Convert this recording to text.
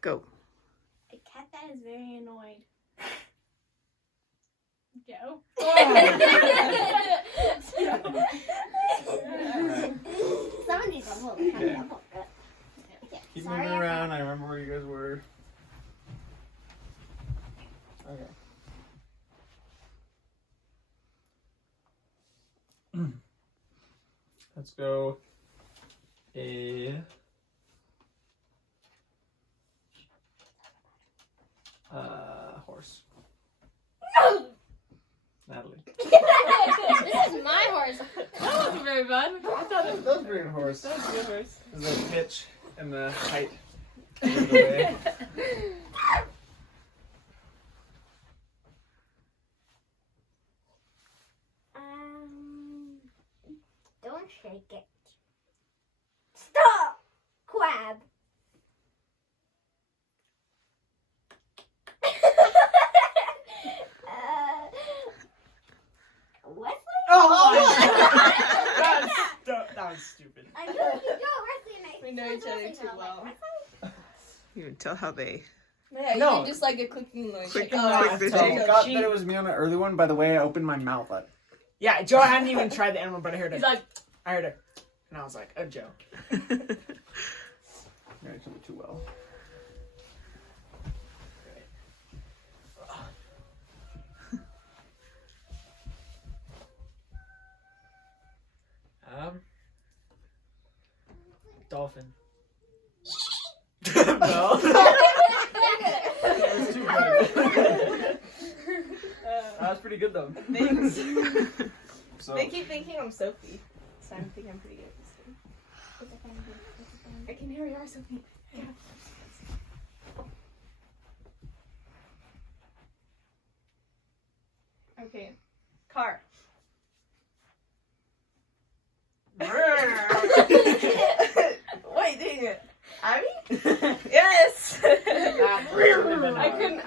Go. A cat that is very annoyed. Joe. Someone needs a vote. Okay. Keep moving around. I remember where you guys were. Okay. Let's go. Horse. Natalie. This is my horse. That wasn't very bad. I thought it was very good horse. That was a good horse. The pitch and the height. Of the way. Don't shake it. Stop! Quab. Wesley? That was stupid. I knew you don't, Wesley, and I We know each other too well. You can tell how they. Yeah, No. you did just like a clicking noise. Quick- like, quick oh, vision. there I you go. forgot that it was me on the early one by the way I opened my mouth up. Yeah, Joe hadn't even tried the animal, but I heard He's it. like, I heard it. And I was like, oh, Joe. You're actually too well. Dolphin. No. That was too good. That was pretty good though. thanks. So They keep thinking I'm Sophie, so I think I'm pretty good at this game. I can hear you are Sophie. Yeah. Okay. Car. Wait, dang it. Abby? Yes! that really been I hard. couldn't.